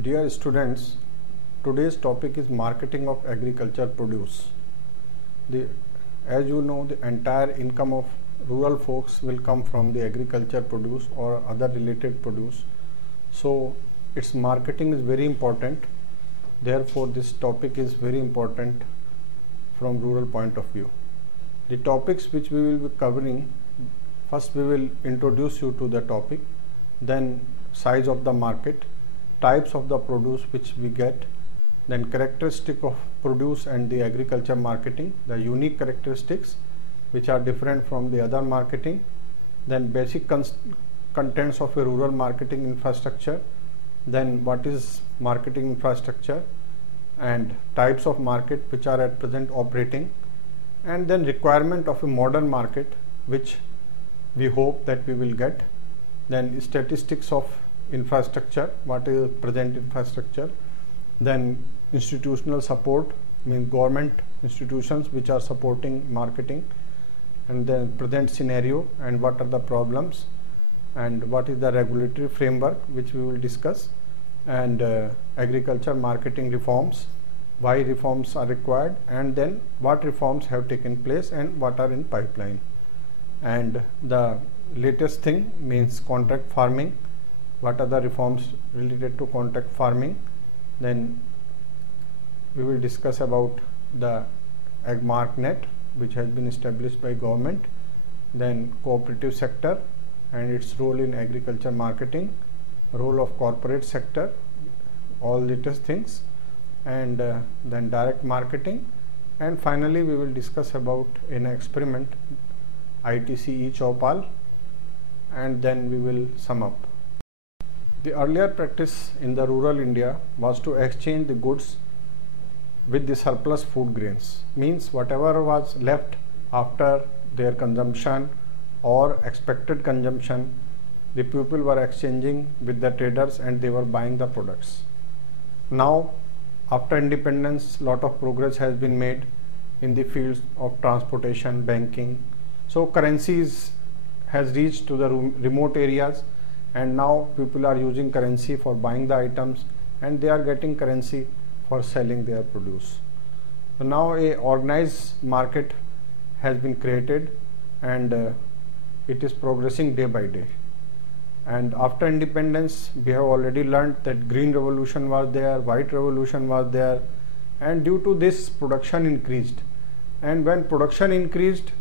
Dear students, today's topic is marketing of agriculture produce. As you know, the entire income of rural folks will come from the agriculture produce or other related produce. So its marketing is very important. Therefore, this topic is very important from rural point of view. The topics which we will be covering, first we will introduce you to the topic, then size of the market, types of the produce which we get, then characteristic of produce and the agriculture marketing, the unique characteristics which are different from the other marketing, then basic contents of a rural marketing infrastructure, then what is marketing infrastructure and types of market which are at present operating, and then requirement of a modern market which we hope that we will get, then statistics of infrastructure, what is present infrastructure, then institutional support, means government institutions which are supporting marketing, and then present scenario and what are the problems, and what is the regulatory framework which we will discuss, and agriculture marketing reforms, why reforms are required, and then what reforms have taken place and what are in pipeline, and the latest thing means contract farming, what are the reforms related to contract farming, then we will discuss about the AgMarkNet which has been established by government, then cooperative sector and its role in agriculture marketing, role of corporate sector, all latest things, and then direct marketing, and finally we will discuss about an experiment ITC e-Choupal, and then we will sum up. The earlier practice in the rural India was to exchange the goods with the surplus food grains, means whatever was left after their consumption or expected consumption, the people were exchanging with the traders and they were buying the products. Now after independence, lot of progress has been made in the fields of transportation, banking, so currencies has reached to the remote areas, and now people are using currency for buying the items and they are getting currency for selling their produce. So now a organized market has been created and it is progressing day by day. And after independence, we have already learned that green revolution was there, white revolution was there, and due to this production increased, and when production increased,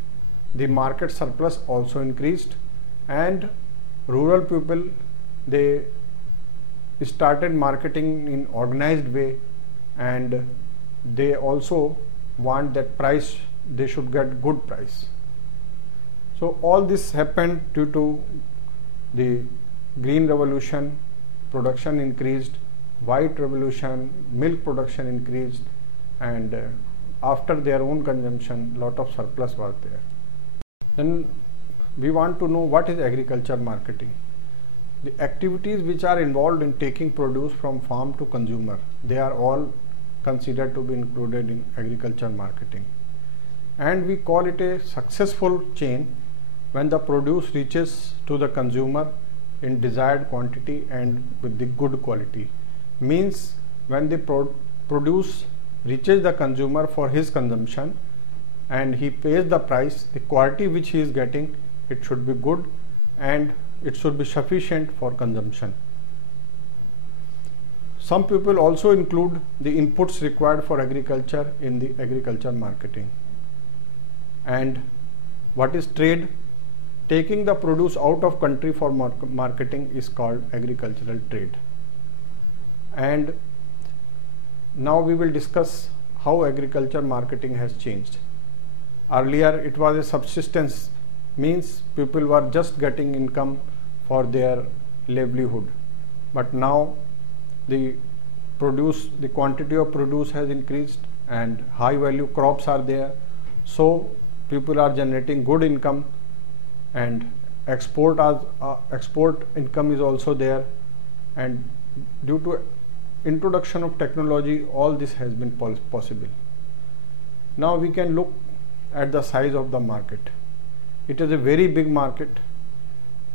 the market surplus also increased, and rural people, they started marketing in organized way, and they also want that price, they should get good price. So all this happened due to the green revolution, production increased, white revolution, milk production increased, and after their own consumption, lot of surplus was there. Then we want to know what is agriculture marketing. The activities which are involved in taking produce from farm to consumer, they are all considered to be included in agriculture marketing, and we call it a successful chain when the produce reaches to the consumer in desired quantity and with the good quality, means when the produce reaches the consumer for his consumption and he pays the price, the quality which he is getting, it should be good and it should be sufficient for consumption. Some people also include the inputs required for agriculture in the agriculture marketing. And what is trade? Taking the produce out of country for marketing is called agricultural trade. And now we will discuss how agriculture marketing has changed. Earlier it was a subsistence, means people were just getting income for their livelihood, but now the quantity of produce has increased and high value crops are there, so people are generating good income, and export income is also there, and due to introduction of technology, all this has been possible. Now we can look at the size of the market. It is a very big market.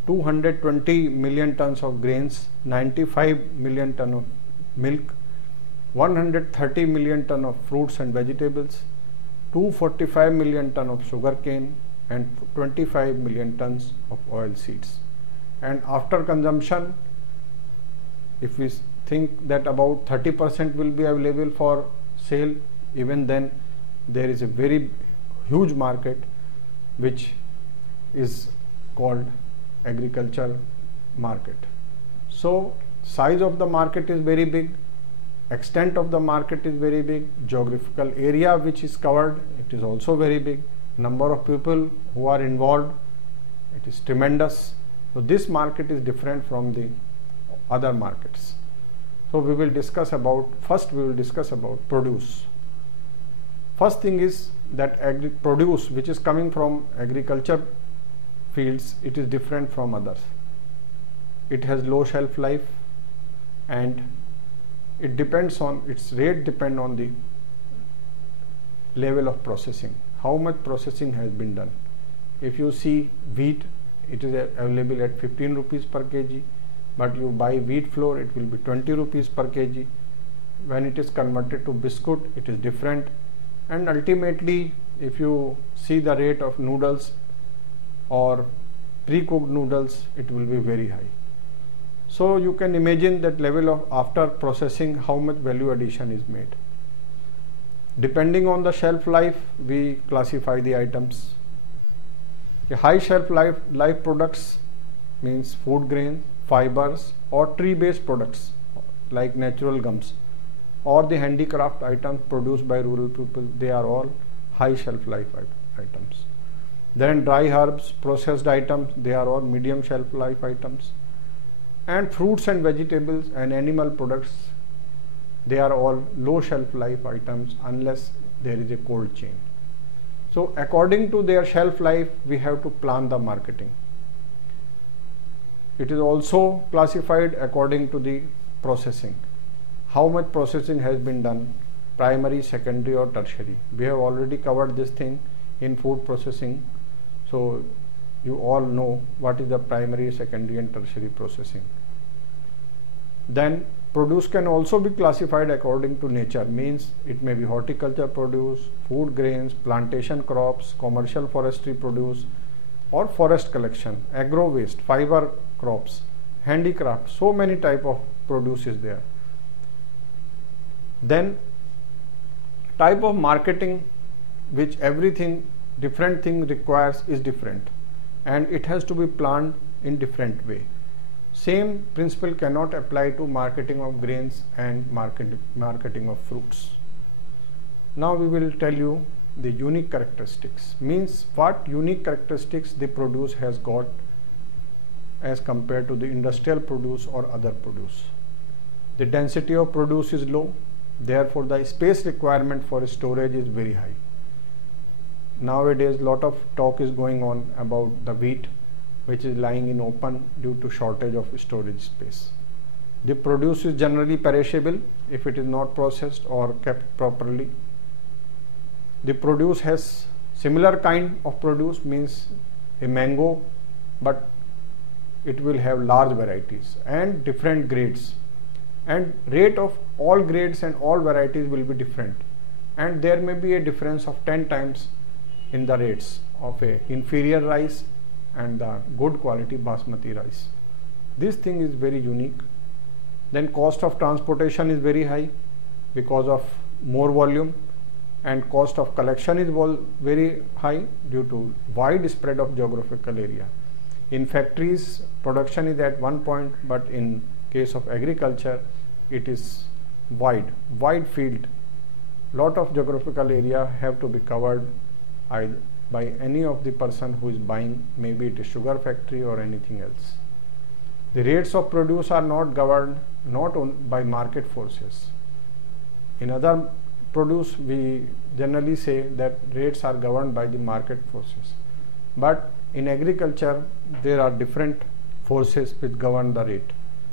220 million tons of grains, 95 million ton of milk, 130 million ton of fruits and vegetables, 245 million ton of sugarcane, and 25 million tons of oil seeds. And after consumption, if we think that about 30% will be available for sale, even then there is a very huge market which is called agriculture market. So size of the market is very big, extent of the market is very big, geographical area which is covered, it is also very big, number of people who are involved, it is tremendous. So this market is different from the other markets. So we will discuss about, first we will discuss about produce. First thing is that produce which is coming from agriculture fields, it is different from others. It has low shelf life and it depends on, its rate depend on the level of processing, how much processing has been done. If you see wheat, it is available at 15 rupees per kg, but you buy wheat flour, it will be 20 rupees per kg. When it is converted to biscuit, it is different. And ultimately, if you see the rate of noodles or pre-cooked noodles, it will be very high. So you can imagine that level of after processing how much value addition is made. Depending on the shelf life, we classify the items. A high shelf life products means food grains, fibers or tree-based products like natural gums or the handicraft items produced by rural people, they are all high shelf life items. Then dry herbs, processed items, they are all medium shelf life items. And fruits and vegetables and animal products, they are all low shelf life items unless there is a cold chain. So according to their shelf life, we have to plan the marketing. It is also classified according to the processing. How much processing has been done, primary, secondary or tertiary. We have already covered this thing in food processing. So you all know what is the primary, secondary and tertiary processing. Then produce can also be classified according to nature, means it may be horticulture produce, food grains, plantation crops, commercial forestry produce or forest collection, agro waste, fiber crops, handicraft, so many type of produce is there. Then type of marketing which everything, different thing requires is different and it has to be planned in different way. Same principle cannot apply to marketing of grains and marketing of fruits. Now we will tell you the unique characteristics, means what unique characteristics the produce has got as compared to the industrial produce or other produce. The density of produce is low, therefore the space requirement for storage is very high. Nowadays lot of talk is going on about the wheat which is lying in open due to shortage of storage space. The produce is generally perishable if it is not processed or kept properly. The produce has similar kind of produce, means a mango, but it will have large varieties and different grades, and rate of all grades and all varieties will be different, and there may be a difference of 10 times in the rates of a inferior rice and the good quality basmati rice. This thing is very unique. Then cost of transportation is very high because of more volume, and cost of collection is very high due to wide spread of geographical area. In factories production is at one point, but in case of agriculture it is wide field. Lot of geographical area have to be covered either by any of the person who is buying, maybe it is sugar factory or anything else. The rates of produce are not governed by market forces. In other produce we generally say that rates are governed by the market forces, but in agriculture there are different forces which govern the rate,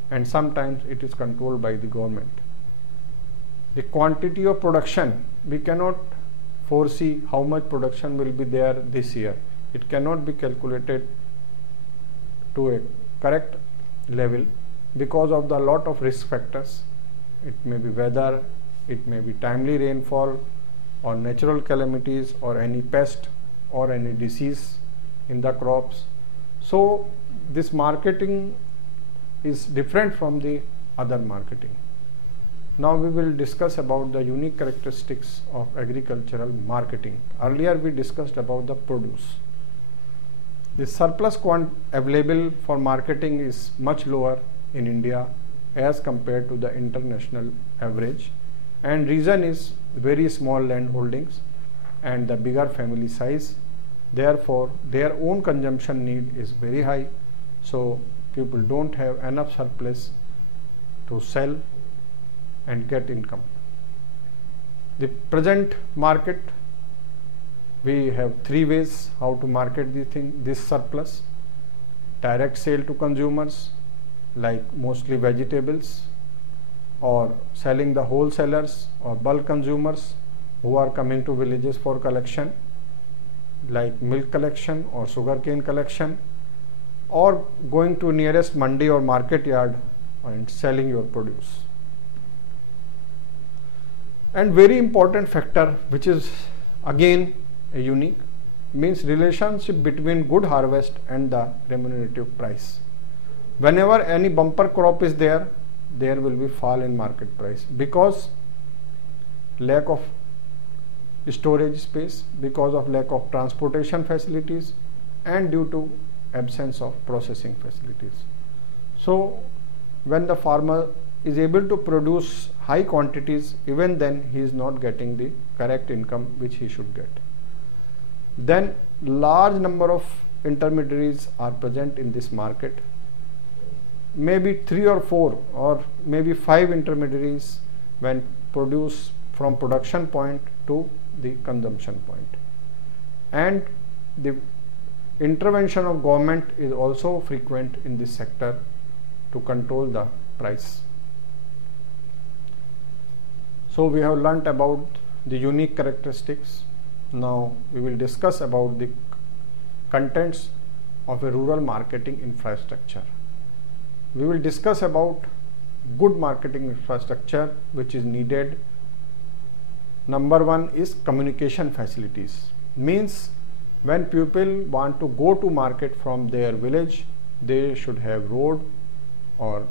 and sometimes it is controlled by the government. The quantity of production, we cannot foresee how much production will be there this year. It cannot be calculated to a correct level because of the lot of risk factors. It may be weather, it may be timely rainfall or natural calamities or any pest or any disease in the crops. So this marketing is different from the other marketing. Now we will discuss about the unique characteristics of agricultural marketing. Earlier we discussed about the produce. The surplus available for marketing is much lower in India as compared to the international average, and reason is very small land holdings and the bigger family size. Therefore their own consumption need is very high, so people don't have enough surplus to sell and get income. The present market, we have three ways how to market this surplus. Direct sale to consumers, like mostly vegetables, or selling the wholesalers or bulk consumers who are coming to villages for collection, like milk collection or sugarcane collection, or going to nearest mandi or market yard and selling your produce. And very important factor, which is again a unique, means relationship between good harvest and the remunerative price. Whenever any bumper crop is there, there will be fall in market price because lack of storage space, because of lack of transportation facilities, and due to absence of processing facilities. So when the farmer is able to produce high quantities, even then he is not getting the correct income which he should get. Then large number of intermediaries are present in this market, maybe 3 or 4 or maybe 5 intermediaries when produce from production point to the consumption point. And the intervention of government is also frequent in this sector to control the price. So we have learnt about the unique characteristics. Now we will discuss about the contents of a rural marketing infrastructure. We will discuss about good marketing infrastructure which is needed. Number one is communication facilities. Means when people want to go to market from their village, they should have road, or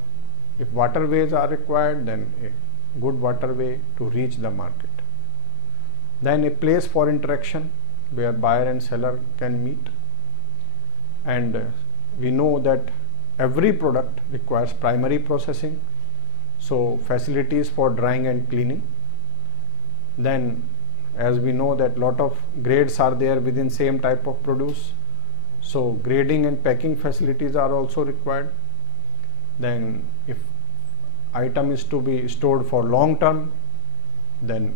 if waterways are required, then a good waterway to reach the market. Then a place for interaction where buyer and seller can meet. And we know that every product requires primary processing, so facilities for drying and cleaning. Then as we know that lot of grades are there within same type of produce, so grading and packing facilities are also required. Then if item is to be stored for long term, then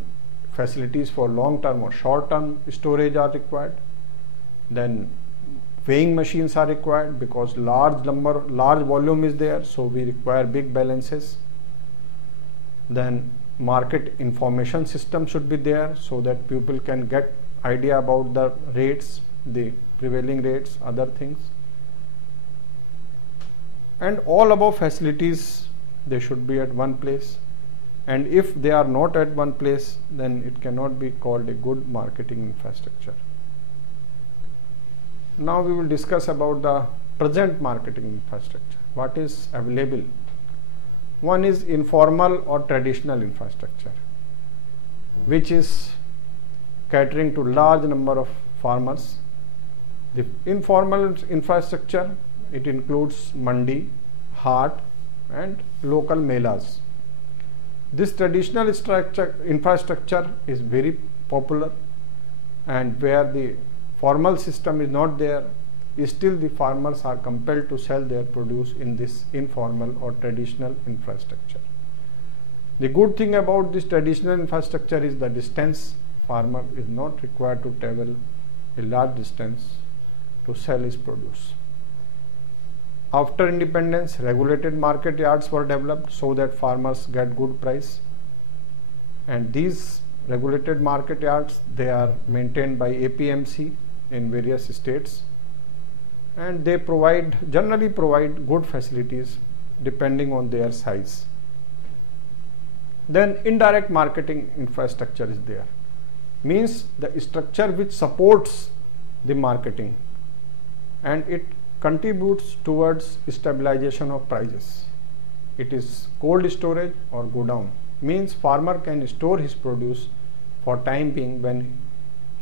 facilities for long term or short term storage are required. Then weighing machines are required because large volume is there, so we require big balances. Then market information system should be there so that people can get idea about the rates, the prevailing rates, other things. And all above facilities, they should be at one place, and if they are not at one place, then it cannot be called a good marketing infrastructure. Now we will discuss about the present marketing infrastructure. What is available? One is informal or traditional infrastructure, which is catering to large number of farmers. The informal infrastructure, it includes mandi, hart, and local melas. This traditional infrastructure is very popular, and where the formal system is not there, still the farmers are compelled to sell their produce in this informal or traditional infrastructure. The good thing about this traditional infrastructure is the distance. Farmer is not required to travel a large distance to sell his produce. After independence, regulated market yards were developed so that farmers get good price, and these regulated market yards, they are maintained by APMC in various states, and they generally provide good facilities depending on their size. Then indirect marketing infrastructure is there, means the structure which supports the marketing and it contributes towards stabilization of prices. It is cold storage or go down, means farmer can store his produce for time being when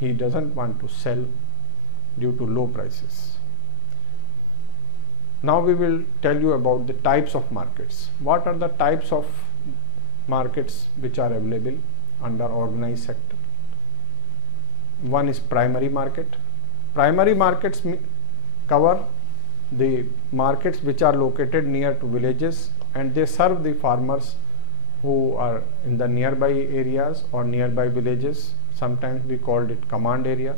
he doesn't want to sell due to low prices. Now we will tell you about the types of markets. What are the types of markets which are available under organized sector? One is primary market. Primary markets cover the markets which are located near to villages, and they serve the farmers who are in the nearby areas or nearby villages. Sometimes we called it command area.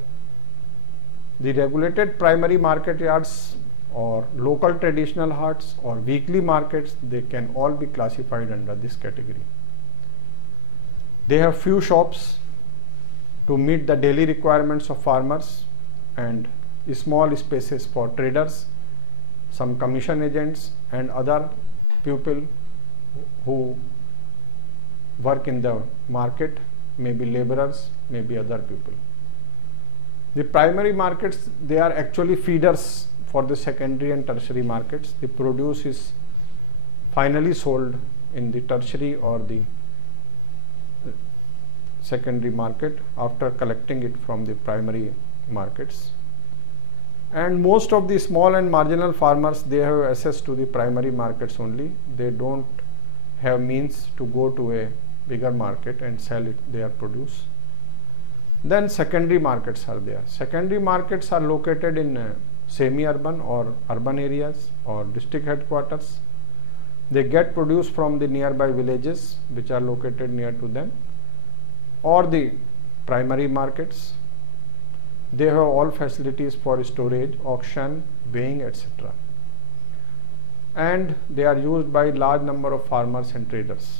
The regulated primary market yards or local traditional haats or weekly markets, they can all be classified under this category. They have few shops to meet the daily requirements of farmers and small spaces for traders, some commission agents and other people who work in the market, maybe laborers, maybe other people. The primary markets, they are actually feeders for the secondary and tertiary markets. The produce is finally sold in the tertiary or the secondary market after collecting it from the primary markets. And most of the small and marginal farmers, they have access to the primary markets only. They don't have means to go to a bigger market and sell their produce. Then secondary markets are there. Secondary markets are located in semi-urban or urban areas or district headquarters. They get produce from the nearby villages which are located near to them, or the primary markets. They have all facilities for storage, auction, weighing, etc. And they are used by large number of farmers and traders.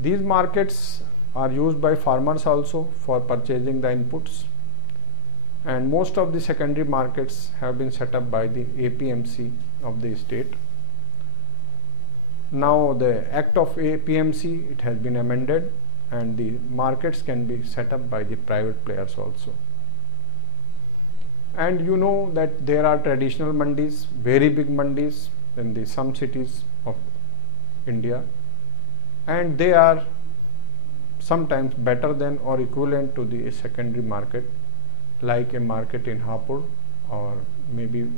These markets are used by farmers also for purchasing the inputs, and most of the secondary markets have been set up by the APMC of the state. Now the Act of APMC, it has been amended, and the markets can be set up by the private players also. And you know that there are traditional mandis, very big mandis in the some cities of India, and they are sometimes better than or equivalent to the secondary market, like a market in Hapur or maybe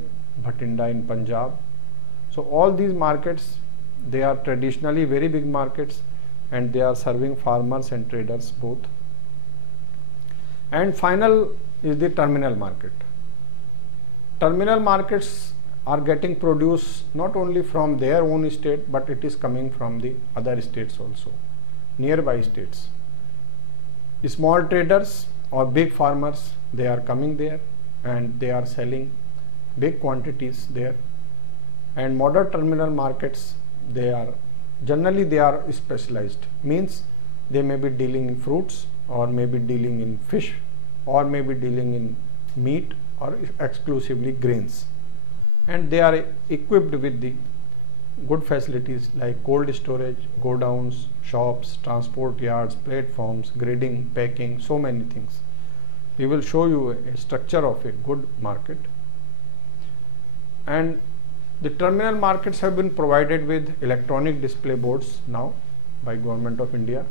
Bhatinda in Punjab. So all these markets, they are traditionally very big markets, and they are serving farmers and traders both. And final is the terminal market. Terminal markets are getting produce not only from their own state, but it is coming from the other states also, nearby states. Small traders or big farmers, they are coming there and they are selling big quantities there. And modern terminal markets, they are generally specialized, means they may be dealing in fruits or may be dealing in fish or may be dealing in meat or exclusively grains, and they are equipped with the good facilities like cold storage, go downs, shops, transport yards, platforms, grading, packing, so many things. We will show you a structure of a good market. And the terminal markets have been provided with electronic display boards now by Government of India,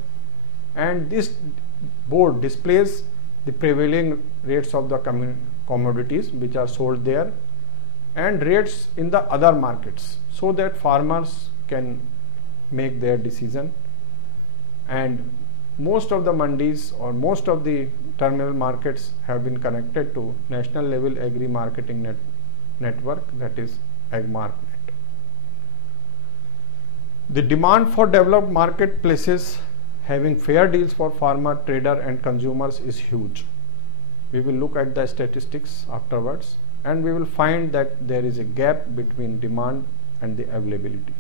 and this board displays the prevailing rates of the commodities which are sold there and rates in the other markets, so that farmers can make their decision. And most of the mandis or most of the terminal markets have been connected to national level agri marketing network, that is AgMarkNet. The demand for developed marketplaces having fair deals for farmer, trader and consumers is huge. We will look at the statistics afterwards, and we will find that there is a gap between demand and the availability.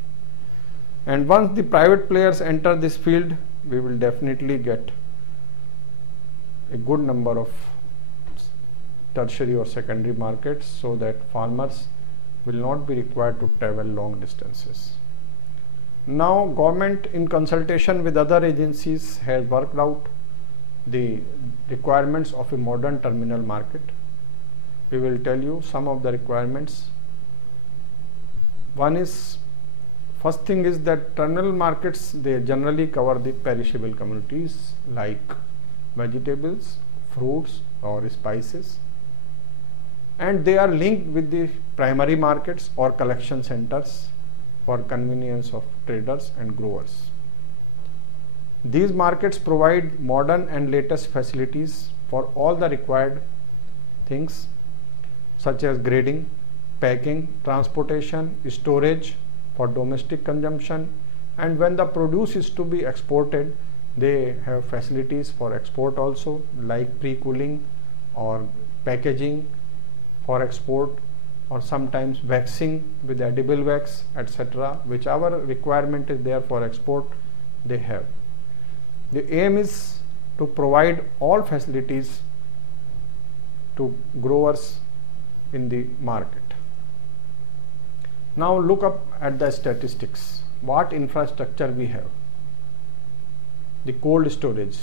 And once the private players enter this field, we will definitely get a good number of tertiary or secondary markets, so that farmers will not be required to travel long distances. Now government in consultation with other agencies has worked out the requirements of a modern terminal market. We will tell you some of the requirements. First thing is that terminal markets, they generally cover the perishable commodities like vegetables, fruits or spices, and they are linked with the primary markets or collection centers for convenience of traders and growers. These markets provide modern and latest facilities for all the required things such as grading, packing, transportation, storage for domestic consumption, and when the produce is to be exported, they have facilities for export also, like pre-cooling or packaging for export, or sometimes waxing with edible wax, etc. Whichever requirement is there for export, they have. The aim is to provide all facilities to growers in the market. Now look up at the statistics. What infrastructure we have? The cold storage.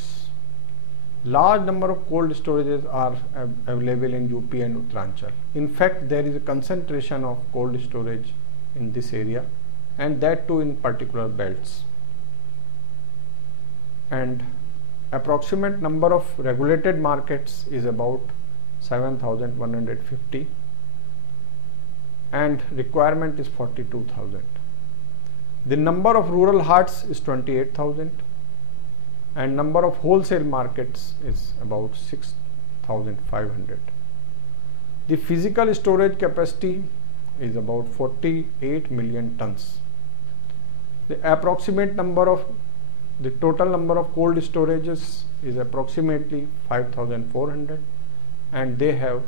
Large number of cold storages are available in UP and Uttaranchal. In fact, there is a concentration of cold storage in this area, and that too in particular belts. And approximate number of regulated markets is about 7,150, and requirement is 42,000. The number of rural haats is 28,000, and number of wholesale markets is about 6,500. The physical storage capacity is about 48 million tons. The total number of cold storages is approximately 5,400, and they have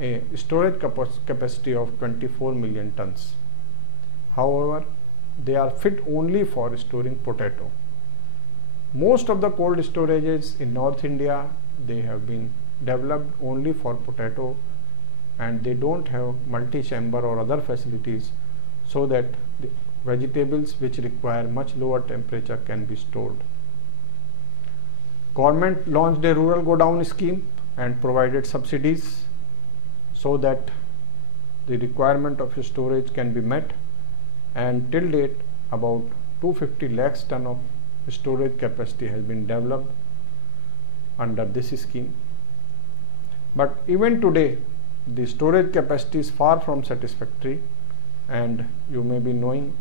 a storage capacity of 24 million tons. However, they are fit only for storing potato. Most of the cold storages in North India, they have been developed only for potato, and they don't have multi-chamber or other facilities, so that the vegetables which require much lower temperature can be stored. Government launched a rural go-down scheme and provided subsidies so that the requirement of storage can be met, and till date about 250 lakhs ton of storage capacity has been developed under this scheme. But even today the storage capacity is far from satisfactory, and you may be knowing,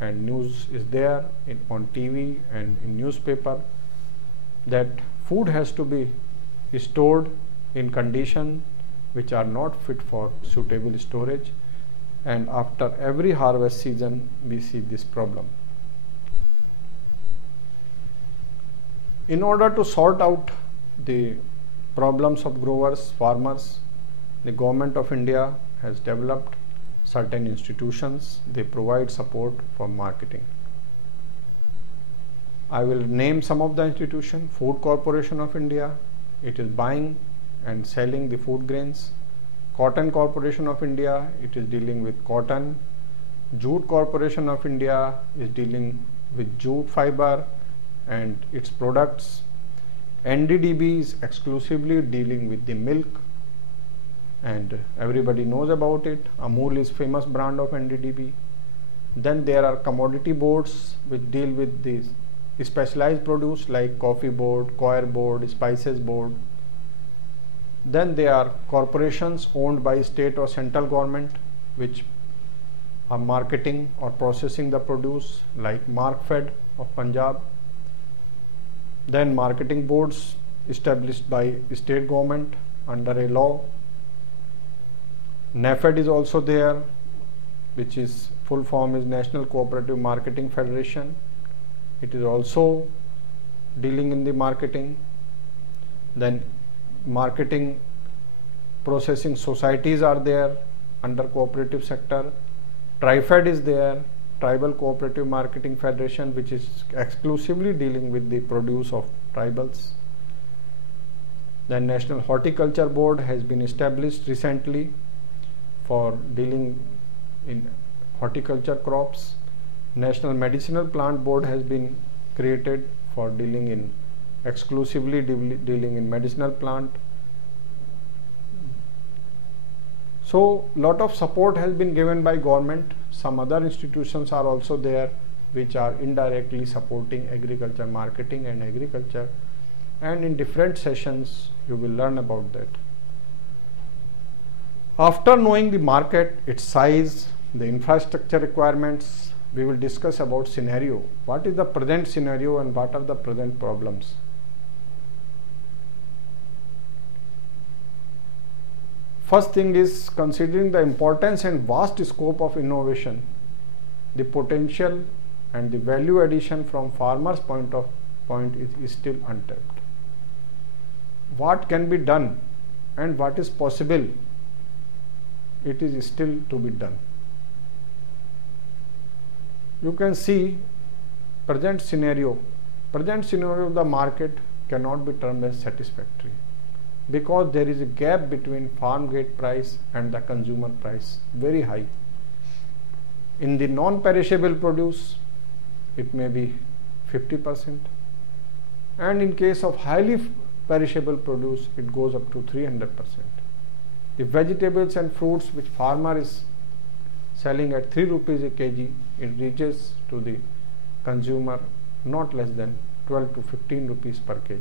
and news is there on TV and in newspaper, that food has to be stored in condition which are not fit for suitable storage, and after every harvest season we see this problem. In order to sort out the problems of growers, farmers, the Government of India has developed certain institutions. They provide support for marketing. I will name some of the institutions. Food Corporation of India, it is buying and selling the food grains. Cotton Corporation of India, it is dealing with cotton. Jute Corporation of India is dealing with jute fiber and its products. NDDB is exclusively dealing with the milk, and everybody knows about it. Amul is famous brand of NDDB. Then there are commodity boards which deal with these specialized produce like coffee board, coir board, spices board. Then there are corporations owned by state or central government which are marketing or processing the produce, like Markfed of Punjab. Then marketing boards established by state government under a law. NAFED is also there, which is full form is National Cooperative Marketing Federation. It is also dealing in the marketing. Then marketing processing societies are there under cooperative sector. TriFed is there, Tribal Cooperative Marketing Federation, which is exclusively dealing with the produce of tribals. Then National Horticulture Board has been established recently for dealing in horticulture crops. National Medicinal Plant Board has been created for exclusively dealing in medicinal plant. So lot of support has been given by government. Some other institutions are also there which are indirectly supporting agriculture marketing and agriculture, and in different sessions you will learn about that. After knowing the market, its size, the infrastructure requirements, we will discuss about scenario. What is the present scenario and what are the present problems? First thing is considering the importance and vast scope of innovation, the potential and the value addition from farmers' point is still untapped. What can be done and what is possible, it is still to be done. You can see present scenario of the market cannot be termed as satisfactory because there is a gap between farm gate price and the consumer price very high. In the non-perishable produce, it may be 50%, and in case of highly perishable produce, it goes up to 300%. The vegetables and fruits which farmer is selling at 3 rupees a kg, it reaches to the consumer not less than 12 to 15 rupees per kg.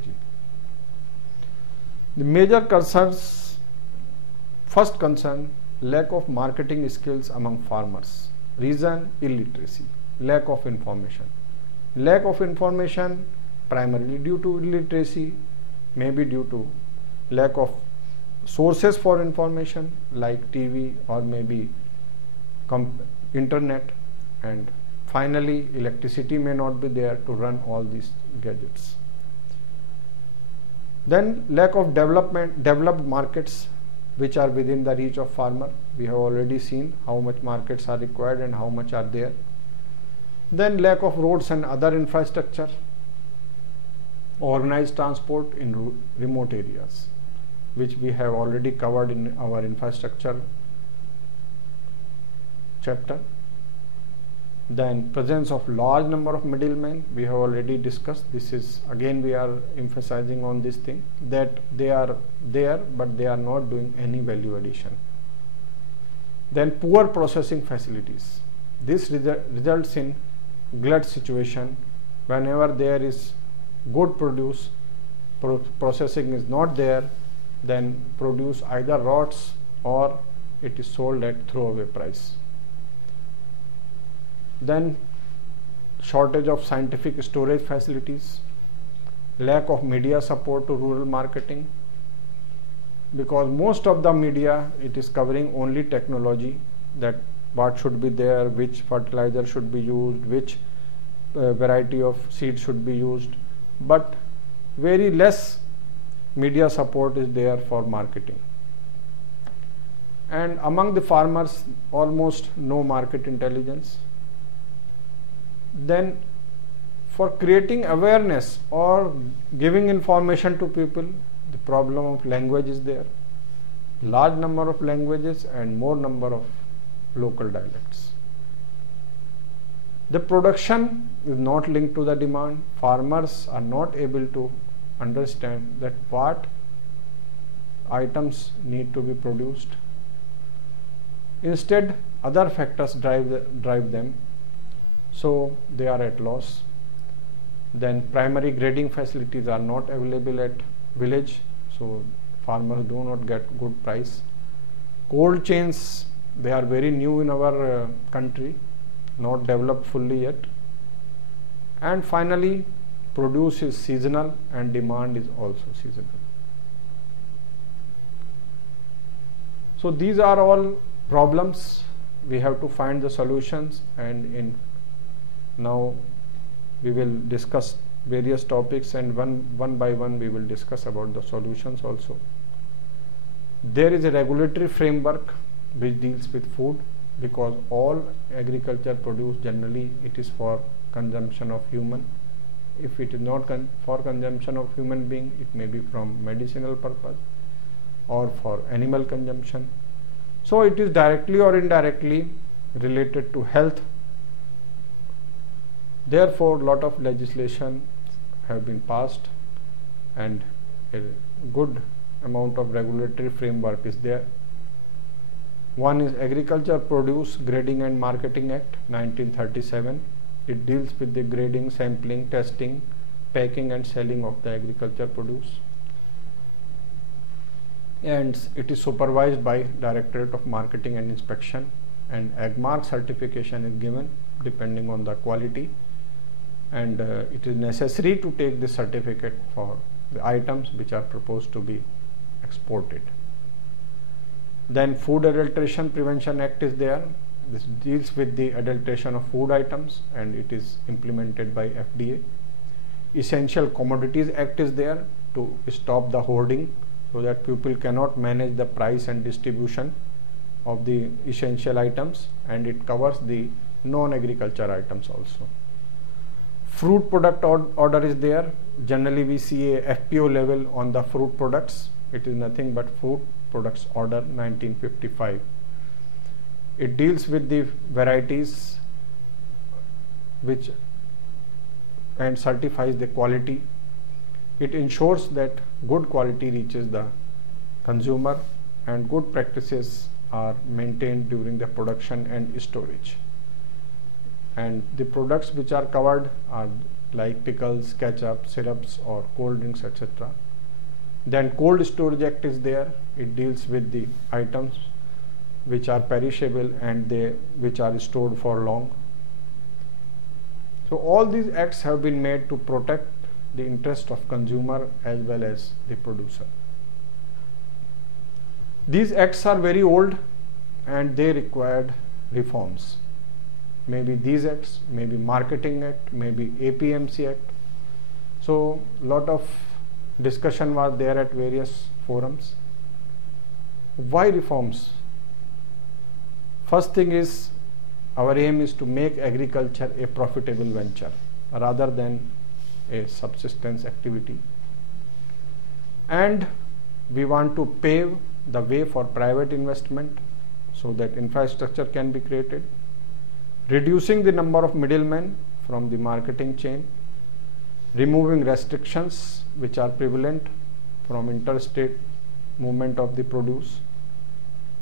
The major concerns, first concern, lack of marketing skills among farmers. Reason, illiteracy, lack of information. Lack of information primarily due to illiteracy, maybe due to lack of sources for information like TV or maybe internet, and finally electricity may not be there to run all these gadgets. Then lack of developed markets which are within the reach of farmer. We have already seen how much markets are required and how much are there. Then lack of roads and other infrastructure, organized transport in remote areas, which we have already covered in our infrastructure chapter. Then presence of large number of middlemen, we have already discussed. This is again we are emphasizing on this thing that they are there but they are not doing any value addition. Then poor processing facilities. This results in glut situation. Whenever there is good produce, processing is not there, then produce either rots or it is sold at throwaway price. Then shortage of scientific storage facilities, lack of media support to rural marketing, because most of the media, it is covering only technology, that what should be there, which fertilizer should be used, which variety of seed should be used, but very less media support is there for marketing. And among the farmers, almost no market intelligence. Then for creating awareness or giving information to people, the problem of language is there. Large number of languages and more number of local dialects. The production is not linked to the demand. Farmers are not able to understand that what items need to be produced. Instead, other factors drive them. So they are at loss. Then primary grading facilities are not available at village, so farmers do not get good price. Cold chains, they are very new in our country, not developed fully yet. And finally, produce is seasonal and demand is also seasonal. So these are all problems. We have to find the solutions, and now we will discuss various topics, and one by one we will discuss about the solutions also. There is a regulatory framework which deals with food, because all agriculture produce generally it is for consumption of human. If it is not for consumption of human being, it may be from medicinal purpose or for animal consumption. So it is directly or indirectly related to health Therefore, lot of legislation have been passed and a good amount of regulatory framework is there. One is Agriculture Produce Grading and Marketing Act 1937. It deals with the grading, sampling, testing, packing and selling of the agriculture produce, and it is supervised by Directorate of Marketing and Inspection, and AgMark certification is given depending on the quality, and it is necessary to take this certificate for the items which are proposed to be exported. Then Food Adulteration Prevention Act is there. This deals with the adulteration of food items and it is implemented by FDA. Essential Commodities Act is there to stop the hoarding so that people cannot manage the price and distribution of the essential items, and it covers the non-agriculture items also. Fruit product order is there. Generally we see a FPO level on the fruit products. It is nothing but Fruit Products Order 1955. It deals with the varieties which and certifies the quality. It ensures that good quality reaches the consumer and good practices are maintained during the production and storage. And the products which are covered are like pickles, ketchup, syrups or cold drinks, etc. Then Cold Storage Act is there. It deals with the items which are perishable and which are stored for long. So all these acts have been made to protect the interest of consumer as well as the producer. These acts are very old and they required reforms. Maybe these acts, maybe Marketing Act, maybe APMC Act. So lot of discussion was there at various forums. Why reforms? First thing is, our aim is to make agriculture a profitable venture rather than a subsistence activity, and we want to pave the way for private investment so that infrastructure can be created, reducing the number of middlemen from the marketing chain, removing restrictions which are prevalent from interstate movement of the produce,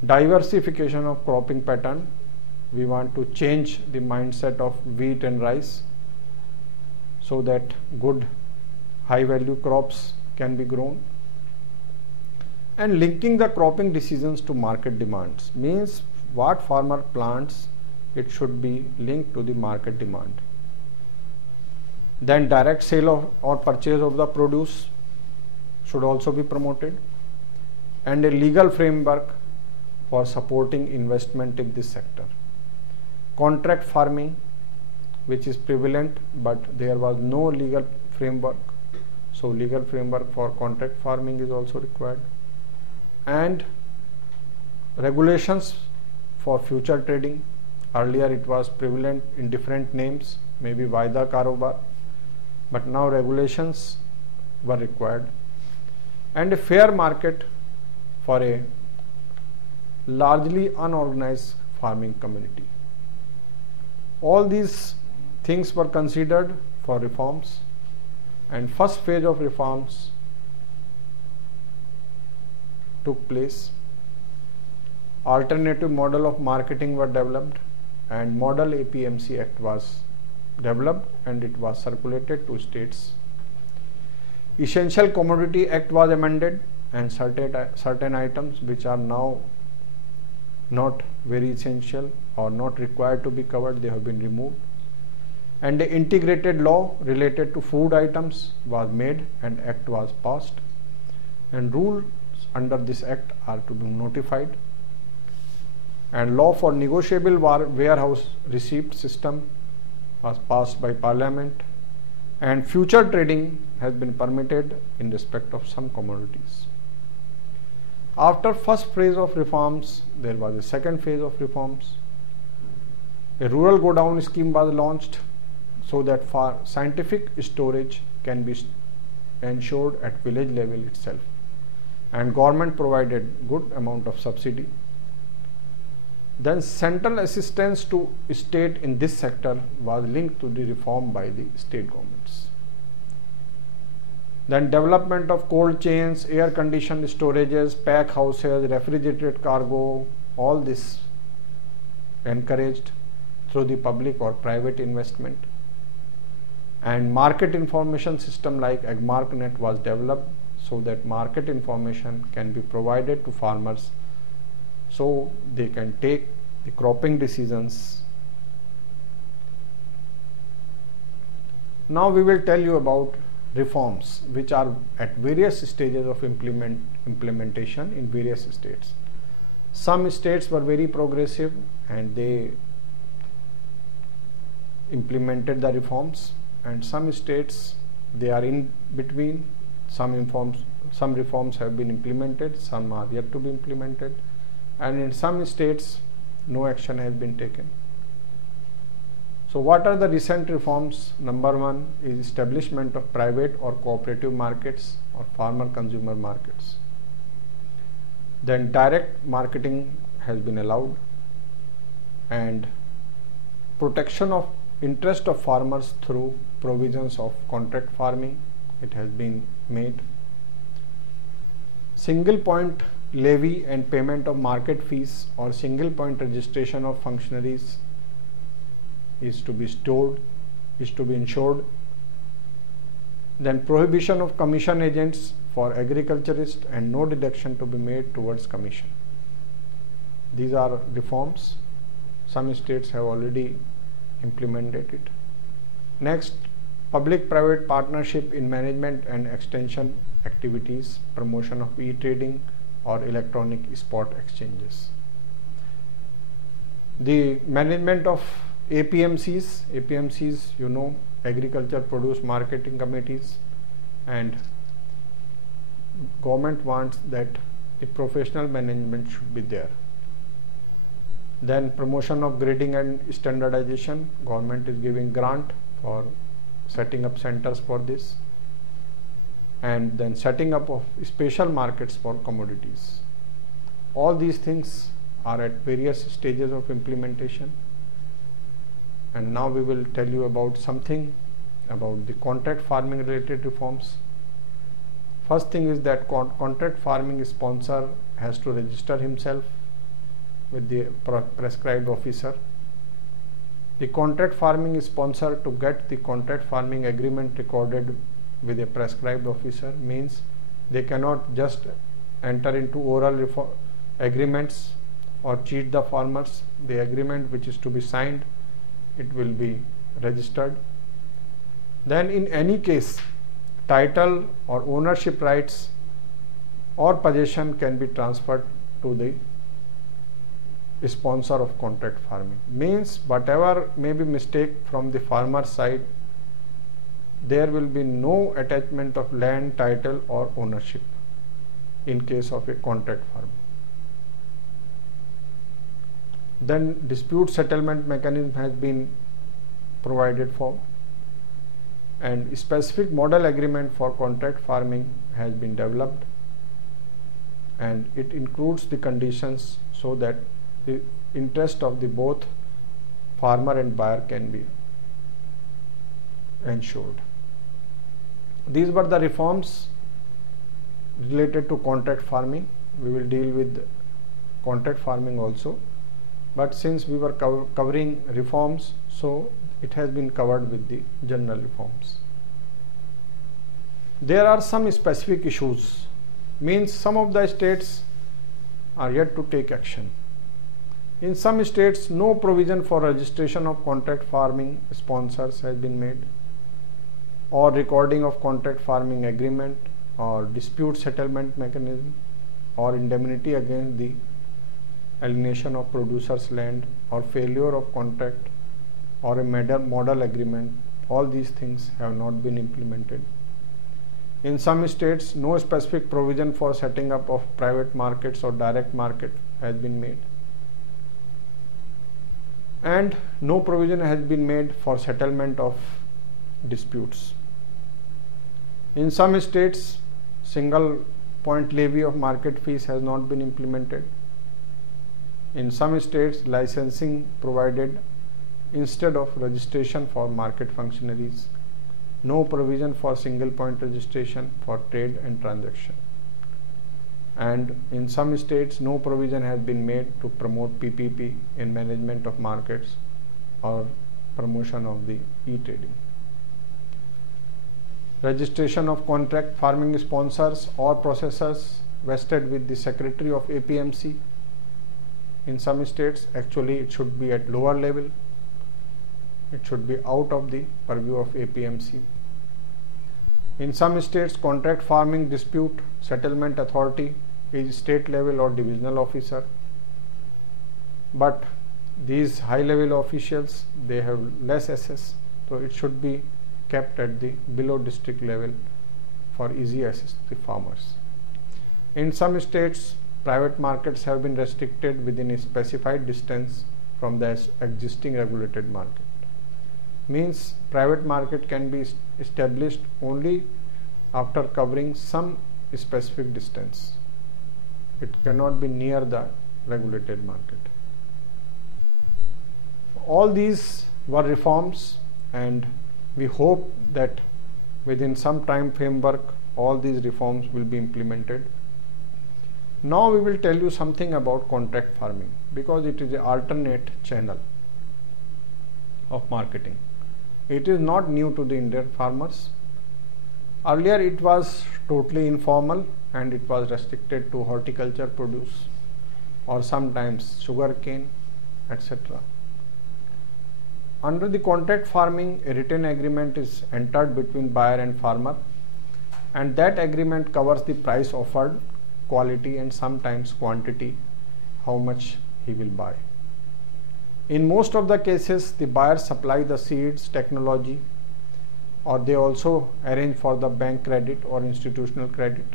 diversification of cropping pattern. We want to change the mindset of wheat and rice so that good high value crops can be grown, and linking the cropping decisions to market demands means what farmer plants, it should be linked to the market demand. Then direct sale of or purchase of the produce should also be promoted, and a legal framework for supporting investment in this sector. Contract farming, which is prevalent, but there was no legal framework, so legal framework for contract farming is also required, and regulations for future trading. Earlier it was prevalent in different names, maybe Vaida Karobar, but now regulations were required, and a fair market for a largely unorganized farming community. All these things were considered for reforms, and first phase of reforms took place. Alternative model of marketing were developed, and Model APMC Act was developed and it was circulated to states. Essential Commodity Act was amended, and certain items which are now not very essential or not required to be covered, they have been removed, and the integrated law related to food items was made and act was passed, and rules under this act are to be notified, and law for negotiable warehouse receipt system was passed by Parliament, and future trading has been permitted in respect of some commodities. After first phase of reforms, there was a second phase of reforms. A rural godown scheme was launched so that for scientific storage can be ensured at village level itself, and government provided good amount of subsidy. Then central assistance to state in this sector was linked to the reform by the state governments. Then development of cold chains, air conditioned storages, pack houses, refrigerated cargo, all this encouraged through the public or private investment. And market information system like AgMarkNet was developed so that market information can be provided to farmers so they can take the cropping decisions. Now we will tell you about reforms which are at various stages of implementation in various states. Some states were very progressive and they implemented the reforms, and some states they are in between. Some reforms have been implemented, some are yet to be implemented, and in some states no action has been taken. So what are the recent reforms? Number one is establishment of private or cooperative markets or farmer consumer markets. Then direct marketing has been allowed, and protection of interest of farmers through provisions of contract farming, it has been made. Single point levy and payment of market fees or single point registration of functionaries is to be ensured. Then prohibition of commission agents for agriculturists and no deduction to be made towards commission. These are reforms. Some states have already implemented it. Next, public-private partnership in management and extension activities, promotion of e-trading or electronic spot exchanges. The management of APMCs, you know, agriculture produce marketing committees, and government wants that the professional management should be there. Then promotion of grading and standardization, government is giving grant for setting up centers for this, and then setting up of special markets for commodities. All these things are at various stages of implementation. And now we will tell you about something about the contract farming related reforms. First thing is that contract farming sponsor has to register himself with the prescribed officer. The contract farming sponsor, to get the contract farming agreement recorded with a prescribed officer, means they cannot just enter into oral agreements or cheat the farmers. The agreement which is to be signed, it will be registered. Then in any case, title or ownership rights or possession can be transferred to the sponsor of contract farming. Means whatever may be mistake from the farmer side, there will be no attachment of land, title or ownership in case of a contract farming. Then dispute settlement mechanism has been provided for, and specific model agreement for contract farming has been developed, and it includes the conditions so that the interest of the both farmer and buyer can be ensured. These were the reforms related to contract farming. We will deal with contract farming also, but since we were covering reforms, so it has been covered with the general reforms. There are some specific issues, means some of the states are yet to take action. In some states, no provision for registration of contract farming sponsors has been made, or recording of contract farming agreement, or dispute settlement mechanism, or indemnity against the alienation of producer's land, or failure of contract, or a model agreement. All these things have not been implemented. In some states, no specific provision for setting up of private markets or direct market has been made, and no provision has been made for settlement of disputes. In some states, single point levy of market fees has not been implemented. In some states, licensing provided instead of registration for market functionaries. No provision for single point registration for trade and transaction. And in some states, no provision has been made to promote PPP in management of markets or promotion of the e-trading. Registration of contract farming sponsors or processors vested with the Secretary of APMC. In some states, actually it should be at lower level. It should be out of the purview of APMC. In some states, contract farming dispute settlement authority is state level or divisional officer. But these high level officials, they have less access, so it should be kept at the below district level for easy access to the farmers. In some states, private markets have been restricted within a specified distance from the existing regulated market. Means private market can be established only after covering some specific distance. It cannot be near the regulated market. All these were reforms, and we hope that within some time framework all these reforms will be implemented. Now we will tell you something about contract farming, because it is an alternate channel of marketing. It is not new to the Indian farmers. Earlier it was totally informal and it was restricted to horticulture produce or sometimes sugarcane, etc. Under the contract farming, a written agreement is entered between buyer and farmer, and that agreement covers the price offered, quality and sometimes quantity, how much he will buy. In most of the cases, the buyers supply the seeds, technology, or they also arrange for the bank credit or institutional credit.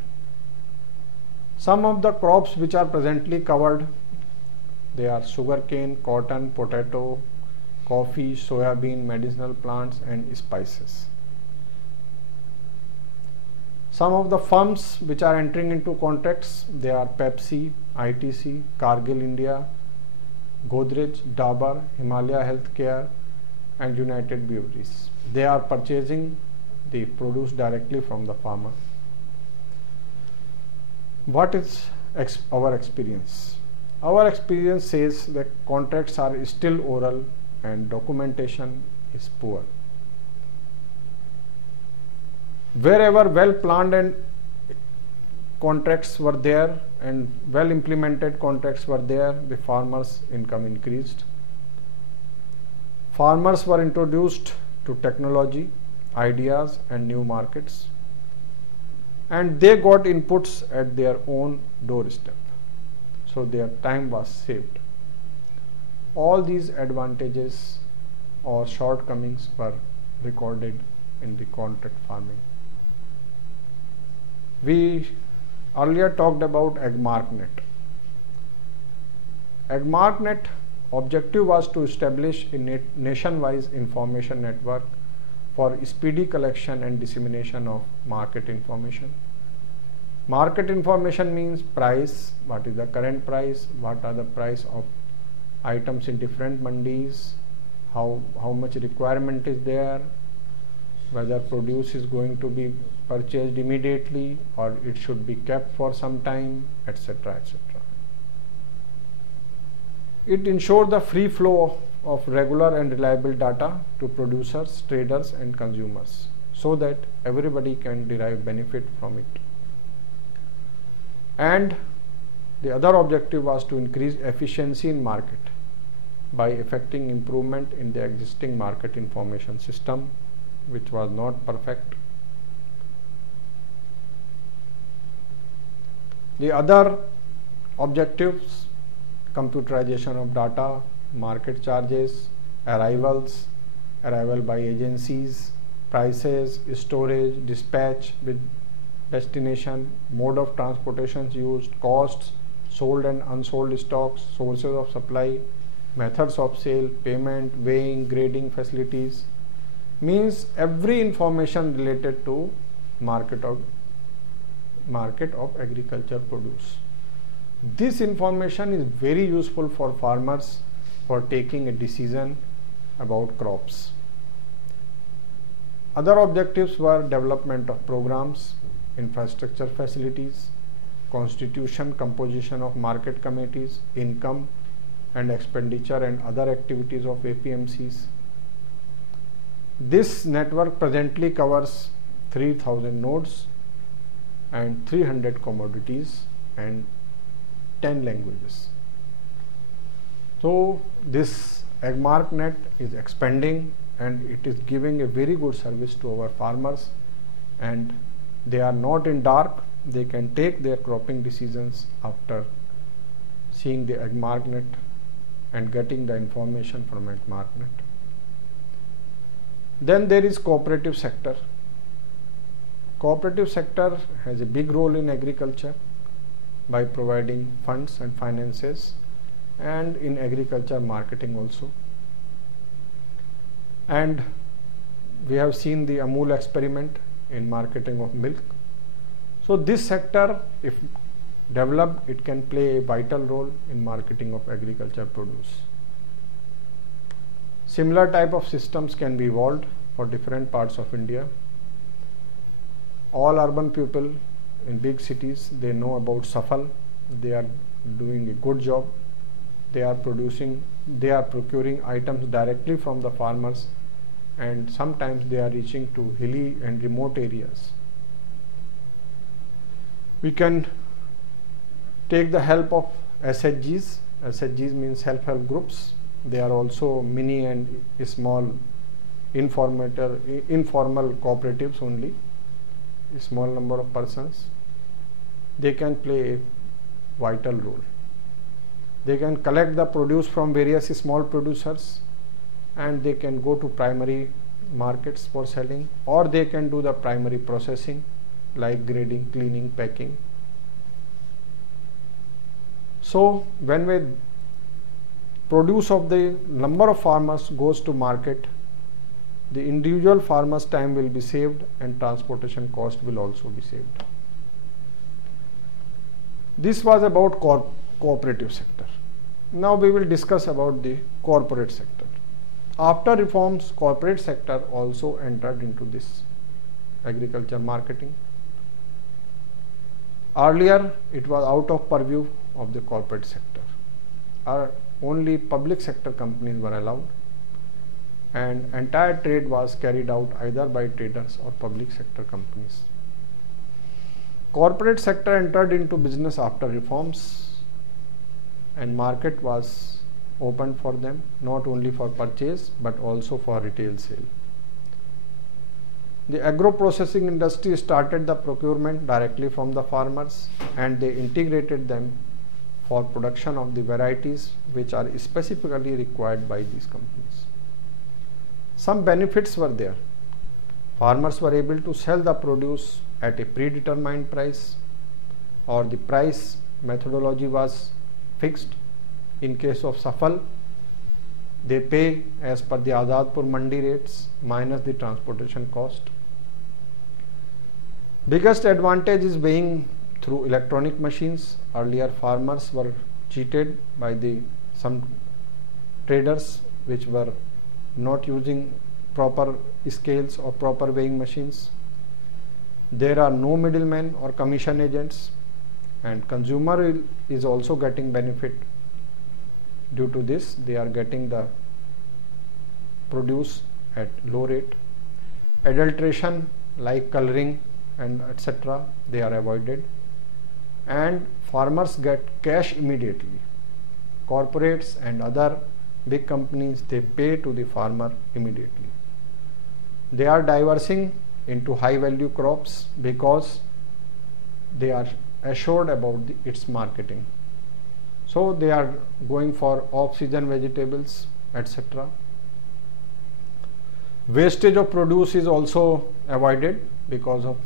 Some of the crops which are presently covered, they are sugarcane, cotton, potato, coffee, soybean, medicinal plants and spices. Some of the firms which are entering into contracts, they are Pepsi, ITC, Cargill India, Godrej, Dabur, Himalaya Healthcare and United Breweries. They are purchasing the produce directly from the farmer. What is our experience? Our experience says that contracts are still oral and documentation is poor. Wherever well planned and contracts were there and well implemented contracts were there, the farmers' income increased. Farmers were introduced to technology, ideas and new markets, and they got inputs at their own doorstep, so their time was saved. All these advantages or shortcomings were recorded in the contract farming. We earlier talked about AgMarkNet. AgMarkNet objective was to establish a nationwide information network for speedy collection and dissemination of market information. Market information means price, what is the current price, what are the price of items in different mandis, how much requirement is there, whether produce is going to be purchased immediately or it should be kept for some time, etc., etc. It ensures the free flow of regular and reliable data to producers, traders and consumers, so that everybody can derive benefit from it. And the other objective was to increase efficiency in market by effecting improvement in the existing market information system, which was not perfect. The other objectives: computerization of data, market charges, arrivals, arrival by agencies, prices, storage, dispatch with destination, mode of transportations used, costs, sold and unsold stocks, sources of supply, methods of sale, payment, weighing, grading facilities. Means every information related to market of agriculture produce. This information is very useful for farmers for taking a decision about crops. Other objectives were development of programs, infrastructure facilities, constitution, composition of market committees, income and expenditure and other activities of APMCs. This network presently covers 3000 nodes and 300 commodities and 10 languages. So this AgMarkNet is expanding and it is giving a very good service to our farmers, and they are not in dark. They can take their cropping decisions after seeing the AgMarkNet and getting the information from AgMarkNet. Then there is cooperative sector. Cooperative sector has a big role in agriculture by providing funds and finances, and in agriculture marketing also. And we have seen the Amul experiment in marketing of milk. So this sector, if developed, it can play a vital role in marketing of agriculture produce. Similar type of systems can be evolved for different parts of India. All urban people in big cities, they know about Safal. They are doing a good job. They are procuring items directly from the farmers, and sometimes they are reaching to hilly and remote areas. We can take the help of SHGs. SHGs means self-help groups. They are also mini and small informal cooperatives only, a small number of persons. They can play a vital role. They can collect the produce from various small producers, and they can go to primary markets for selling, or they can do the primary processing like grading, cleaning, packing. So when we produce of the number of farmers goes to market, the individual farmer's time will be saved and transportation cost will also be saved. This was about cooperative sector. Now we will discuss about the corporate sector. After reforms, corporate sector also entered into this agriculture marketing. Earlier, it was out of purview of the corporate sector. Only public sector companies were allowed, and entire trade was carried out either by traders or public sector companies. Corporate sector entered into business after reforms, and market was opened for them, not only for purchase but also for retail sale. The agro-processing industry started the procurement directly from the farmers, and they integrated them for production of the varieties which are specifically required by these companies. Some benefits were there. Farmers were able to sell the produce at a predetermined price, or the price methodology was fixed. In case of Safal, they pay as per the Azadpur Mandi rates minus the transportation cost. Biggest advantage is weighing through electronic machines. Earlier farmers were cheated by some traders which were not using proper scales or proper weighing machines. There are no middlemen or commission agents, and consumer is also getting benefit. Due to this, they are getting the produce at low rate. Adulteration like coloring and etc., they are avoided, and farmers get cash immediately. Corporates and other big companies, they pay to the farmer immediately. They are diversing into high value crops because they are assured about its marketing. So they are going for off-season vegetables, etc. Wastage of produce is also avoided because of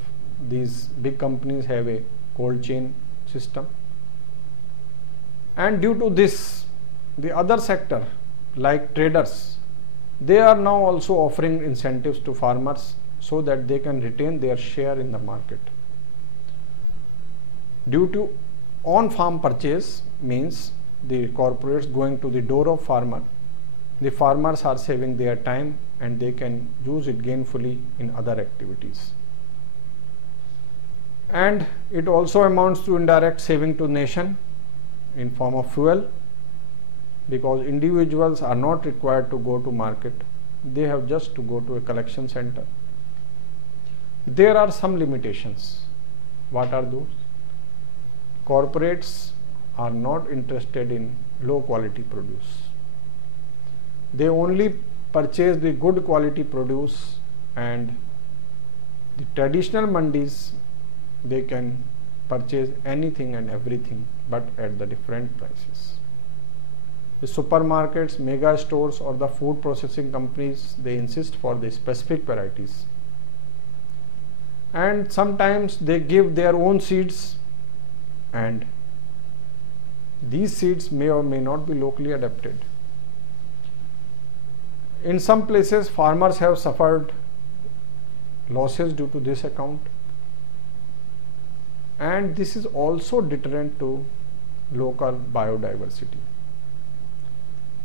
these big companies have a cold chain system. And due to this, the other sector like traders, they are now also offering incentives to farmers so that they can retain their share in the market. Due to On-farm purchase means the corporates going to the door of farmer. The farmers are saving their time and they can use it gainfully in other activities. And it also amounts to indirect saving to nation in form of fuel, because individuals are not required to go to market. They have just to go to a collection center. There are some limitations. What are those? Corporates are not interested in low quality produce. They only purchase the good quality produce, and the traditional mandis, they can purchase anything and everything but at the different prices. The supermarkets, mega stores or the food processing companies, they insist for the specific varieties. And sometimes they give their own seeds, and these seeds may or may not be locally adapted. In some places, farmers have suffered losses due to this account, and this is also deterrent to local biodiversity,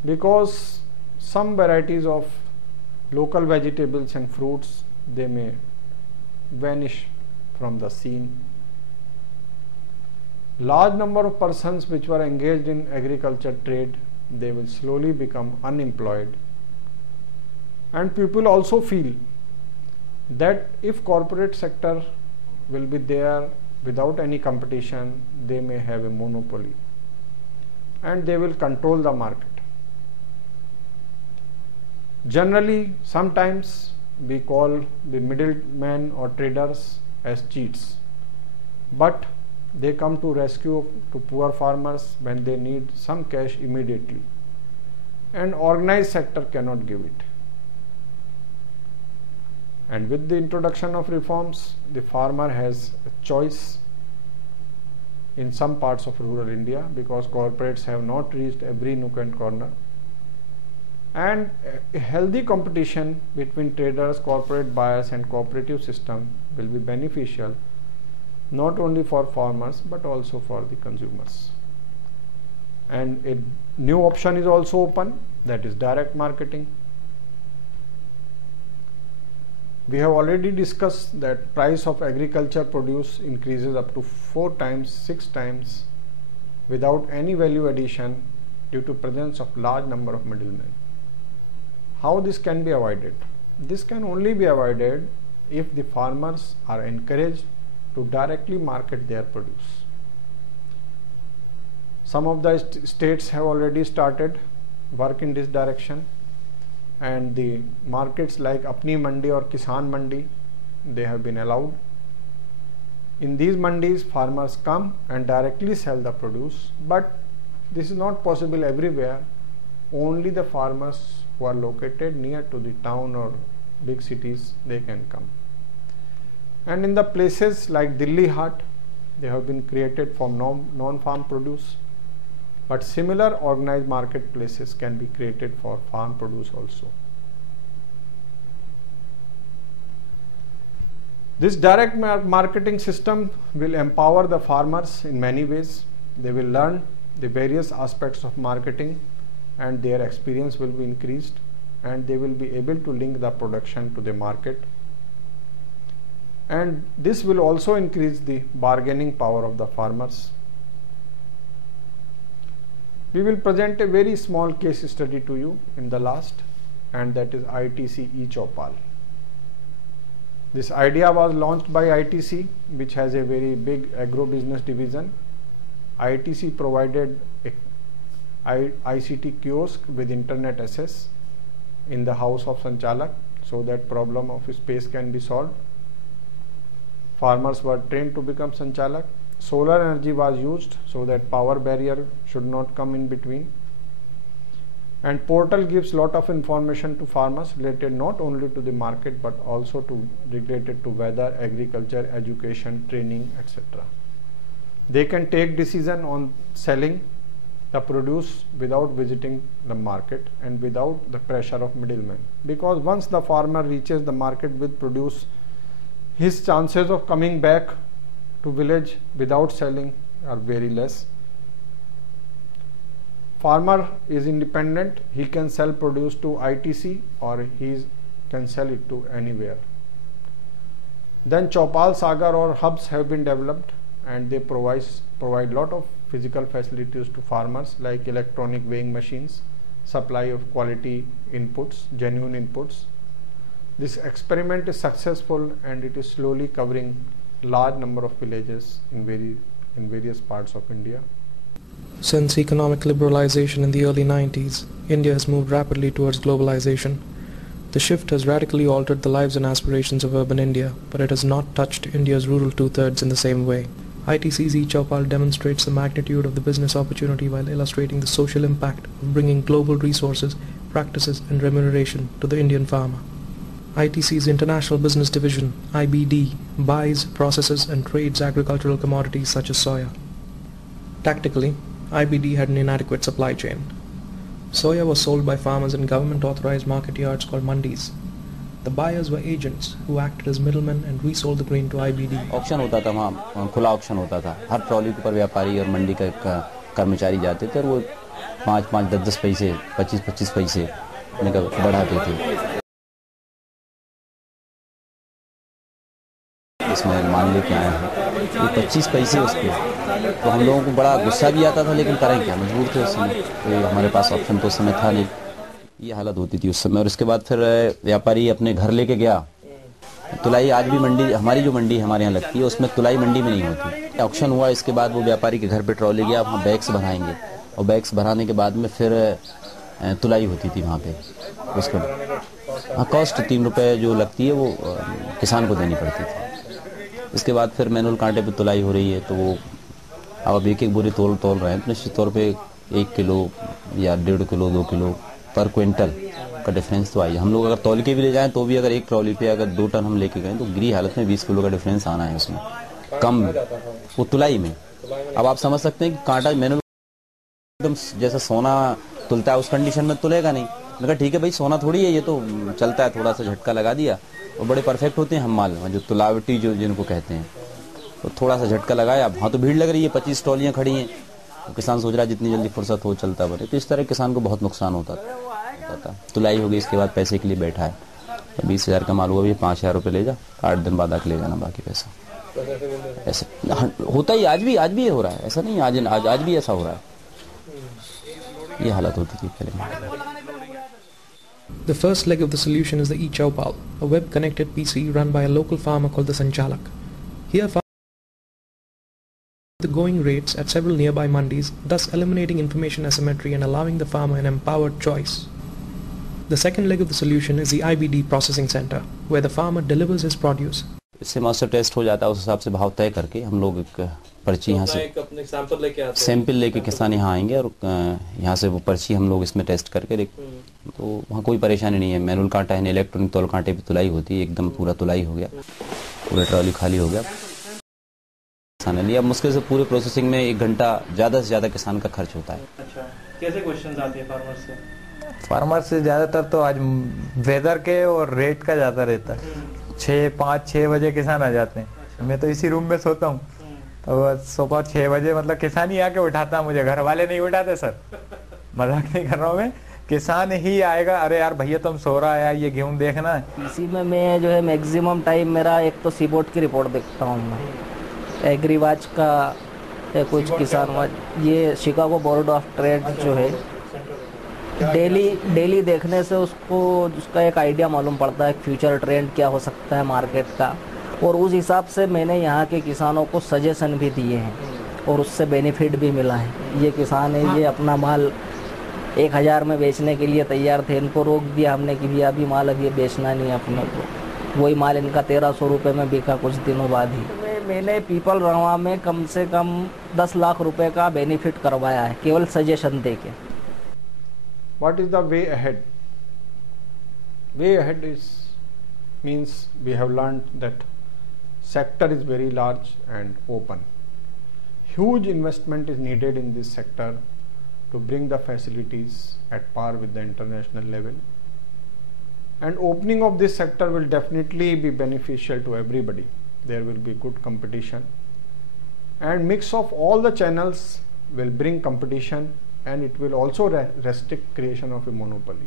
because some varieties of local vegetables and fruits, they may vanish from the scene. Large number of persons which were engaged in agriculture trade, they will slowly become unemployed. And people also feel that if corporate sector will be there without any competition, they may have a monopoly and they will control the market. Generally, sometimes we call the middlemen or traders as cheats, but they come to rescue to poor farmers when they need some cash immediately, and organized sector cannot give it. And with the introduction of reforms, the farmer has a choice in some parts of rural India, because corporates have not reached every nook and corner. And a healthy competition between traders, corporate buyers and cooperative system will be beneficial not only for farmers but also for the consumers. And a new option is also open, that is direct marketing. We have already discussed that price of agriculture produce increases up to 4 times, 6 times without any value addition due to presence of large number of middlemen. How this can be avoided? This can only be avoided if the farmers are encouraged to directly market their produce. Some of the states have already started work in this direction, and the markets like Apni Mandi or Kisan Mandi, they have been allowed. In these mandis, farmers come and directly sell the produce, but this is not possible everywhere. Only the farmers who are located near to the town or big cities, they can come. And in the places like Delhi Haat, they have been created for non-farm produce, but similar organized marketplaces can be created for farm produce also. This direct marketing system will empower the farmers in many ways. They will learn the various aspects of marketing and their experience will be increased, and they will be able to link the production to the market. And this will also increase the bargaining power of the farmers. We will present a very small case study to you in the last, and that is ITC eChaupal. This idea was launched by ITC, which has a very big agro-business division. ITC provided a ICT kiosk with internet access in the house of Sanchalak, so that problem of space can be solved. Farmers were trained to become Sanchalak. Solar energy was used so that power barrier should not come in between. And portal gives lot of information to farmers related not only to the market but also related to weather, agriculture, education, training, etc. They can take decision on selling the produce without visiting the market and without the pressure of middlemen, because once the farmer reaches the market with produce, his chances of coming back to village without selling are very less. Farmer is independent. He can sell produce to ITC or can sell it to anywhere. Then Chaupal, Sagar or hubs have been developed, and they provide lot of physical facilities to farmers like electronic weighing machines, supply of quality inputs, genuine inputs. This experiment is successful and it is slowly covering large number of villages in various parts of India. Since economic liberalization in the early 90s, India has moved rapidly towards globalization. The shift has radically altered the lives and aspirations of urban India, but it has not touched India's rural two-thirds in the same way. ITC's eChaupal demonstrates the magnitude of the business opportunity while illustrating the social impact of bringing global resources, practices and remuneration to the Indian farmer. ITC's International Business Division, IBD, buys, processes and trades agricultural commodities such as soya. Tactically, IBD had an inadequate supply chain. Soya was sold by farmers in government-authorized market yards called mandis. The buyers were agents who acted as middlemen and resold the grain to IBD. Auction होता था, वहाँ खुला auction होता था. हर trolley के ऊपर व्यापारी और मंडी का कर्मचारी जाते थे और वो 5-5, 10-10 पैसे, 25-25 पैसे बढ़ाते थे. इसमें मान लेके आए हैं ये 25 पैसे उसके, तो हम लोगों को बड़ा गुस्सा भी आता था, लेकिन करें क्या, मजबूर थे उस समय. तो हमारे पास ऑप्शन तो उस समय था नहीं. ये हालत होती थी उस समय. और उसके बाद फिर व्यापारी अपने घर लेके गया. तुलाई आज भी मंडी, हमारी जो मंडी हमारे यहाँ लगती है उसमें तुलाई मंडी में नहीं होती. ऑक्शन हुआ, इसके बाद वो व्यापारी के घर पे ट्रॉली गया, वहाँ बैग्स भराएंगे और बैग्स भराने के बाद में फिर तुलाई होती थी वहाँ पे. उसका हाँ कॉस्ट 3 रुपये जो लगती है वो किसान को देनी पड़ती थी. इसके बाद फिर मैनुअल कांटे पे तुलाई हो रही है, तो वो अब एक बोरी तोल रहे हैं. तो निश्चित तौर पे 1 किलो या 1.5 किलो 2 किलो पर क्विंटल का डिफरेंस तो आई. हम लोग अगर तौल के भी ले जाएं तो भी अगर एक ट्रॉली पे अगर 2 टन हम लेके गए तो गिरी हालत में 20 किलो का डिफरेंस आना है उसमें, कम वो तुलाई में. अब आप समझ सकते हैं कि कांटा मैनुअल एकदम जैसा सोना तुलता है उस कंडीशन में तुलेगा नहीं. मगर ठीक है भाई, सोना थोड़ी है, ये तो चलता है, थोड़ा सा झटका लगा दिया और बड़े परफेक्ट होते हैं हम माल जो तुलावटी जो जिनको कहते हैं. तो थोड़ा सा झटका लगाया, वहाँ तो भीड़ लग रही है, 25 ट्रॉलियाँ खड़ी हैं. तो किसान सोच रहा है जितनी जल्दी फुर्सत हो चलता बने. तो इस तरह किसान को बहुत नुकसान होता था. तुलाई हो गई, इसके बाद पैसे के लिए बैठा है. तो 20,000 का माल हुआ भी 5,000 रुपये ले जा, 8 दिन बाद आके ले जाना बाकी पैसा. ऐसे होता ही आज भी हो रहा है. ऐसा नहीं आज भी ऐसा हो रहा है. ये हालत होती थी पहले. The first leg of the solution is the eChaupal, a web-connected PC run by a local farmer called the Sanchalak. Here the going rates at several nearby mandis, thus eliminating information asymmetry and allowing the farmer an empowered choice. The second leg of the solution is the IBD processing center, where the farmer delivers his produce. इससे master test हो जाता है, उस हिसाब से भाव तय करके हम लोग एक पर्ची यहाँ से सैंपल लेके किसान यहाँ आएंगे और यहाँ से वो पर्ची हम लोग इसमें टेस्ट करके तो वहाँ कोई परेशानी नहीं है. मैनुअल कांटा है, इलेक्ट्रॉनिक तौल कांटे पे तुलाई होती है. एकदम पूरा तुलाई हो गया, पूरा ट्रॉली खाली हो गया. किसान ने लिया. मुश्किल से पूरे प्रोसेसिंग में 1 घंटा ज़्यादा से ज़्यादा किसान का खर्च होता है. अच्छा, कैसे क्वेश्चन आते हैं फार्मर से? ज़्यादातर तो आज वेदर के और रेट का ज़्यादा रहता है. 5-6 बजे किसान आ जाते हैं. मैं तो इसी रूम में सोता हूँ, तो सुबह 6 बजे मतलब किसान ही आके उठाता है मुझे. घर वाले नहीं उठाते सर, मजाक नहीं कर रहा हूँ मैं. किसान ही आएगा, अरे यार भैया तुम सो रहा है, ये गेहूं देखना है. इसी में मैं जो है मैक्सिमम टाइम मेरा एक तो सीपोर्ट की रिपोर्ट देखता हूँ मैं, एग्रीवाच का या कुछ किसान वाच, ये शिकागो बोर्ड ऑफ ट्रेड जो है, डेली देखने से उसका एक आइडिया मालूम पड़ता है फ्यूचर ट्रेंड क्या हो सकता है मार्केट का. और उस हिसाब से मैंने यहाँ के किसानों को सजेशन भी दिए हैं और उससे बेनिफिट भी मिला है. ये किसान है, ये अपना माल 1,000 में बेचने के लिए तैयार थे, इनको रोक दिया हमने कि भैया अभी माल अभी बेचना नहीं अपने को. वही माल इनका 1,300 रुपये में बिका कुछ दिनों बाद ही. मैंने पीपल रवा में कम से कम 10 लाख रुपए का बेनिफिट करवाया है केवल सजेशन दे के. What is the way ahead? Way ahead means we have learned that sector is very large and open. Huge investment is needed in this sector to bring the facilities at par with the international level. And opening of this sector will definitely be beneficial to everybody. There will be good competition and mix of all the channels will bring competition, and it will also restrict creation of a monopoly.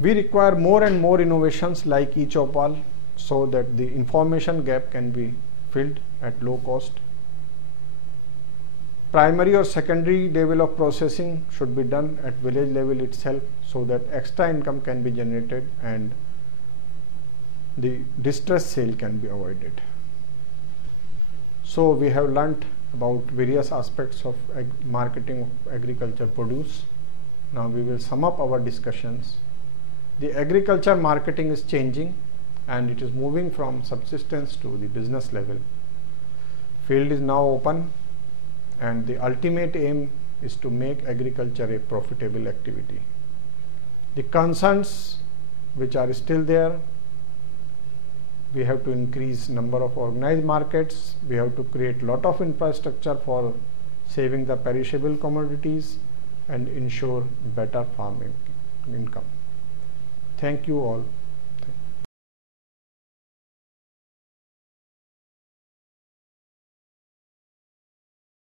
We require more and more innovations like eChoupal so that the information gap can be filled at low cost. Primary or secondary level of processing should be done at village level itself so that extra income can be generated and the distress sale can be avoided. So we have learnt about various aspects of marketing of agriculture produce. Now we will sum up our discussions. The agriculture marketing is changing and it is moving from subsistence to the business level. Field is now open and the ultimate aim is to make agriculture a profitable activity. The concerns which are still there: we have to increase number of organized markets, we have to create lot of infrastructure for saving the perishable commodities and ensure better farming income. Thank you all.